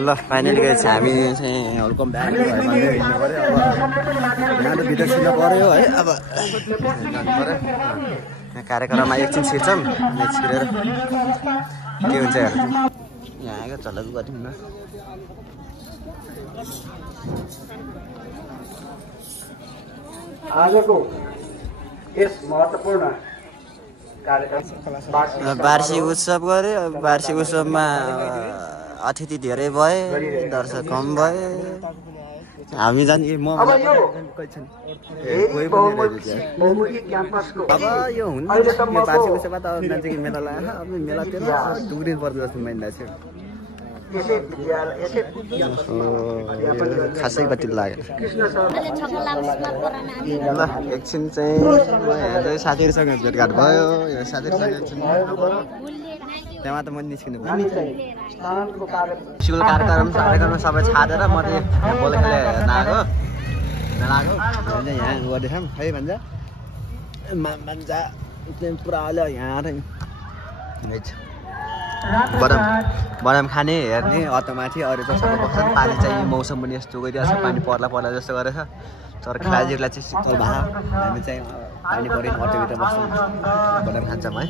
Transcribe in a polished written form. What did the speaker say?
ल फाइनली गएछ हामी चाहिँ हल्कम भ्यान भयो भन्दै हिँड्नु पर्यो अब यहाँ त भित्र छिर्नु पर्यो है अब जानु पर्यो यहाँ कार्यक्रममा एकछिन छिर्छौँ अनि छिरेर के हुन्छ हेर्छौँ यहाँ आएको झलक गऱ्यौँ न आजको यस महत्त्वपूर्ण वार्षिक उत्सव गरे वार्षिक उत्सवमा अतिथि धेरै भए दर्शक कम भए हामी जाने अब यो हुन्छ वार्षिक उत्सवमा त मान्छे मेला लाग्यो अब मेला त्यो दुर्दिन पर्छ जस्तो मानिरहेको खासै कति लाग्यो ल एकछिन चाहिँ साथीहरूसँग भेटघाट भयो यो साथीहरूसँग त्यहाँ त म निस्किनु स्कुल कार्यक्रम सबै छाडेर म चाहिँ बोल खेले हेर्न आएको यहाँ गर्दैछौँ है भन्छ भन्छ पुरा अहिले यहाँ बदाम खाने हेर्ने अटोमाथि अरू त सबै बस्छन् पानी चाहिँ मौसम पनि यस्तो गइरहेको छ पानी पर्ला जस्तो गरेछ तर खेलाडीहरूलाई चाहिँ शीतल भए हामी चाहिँ पानी पऱ्यो अटोभित्र बस्छौँ बदाम खान्छौँ है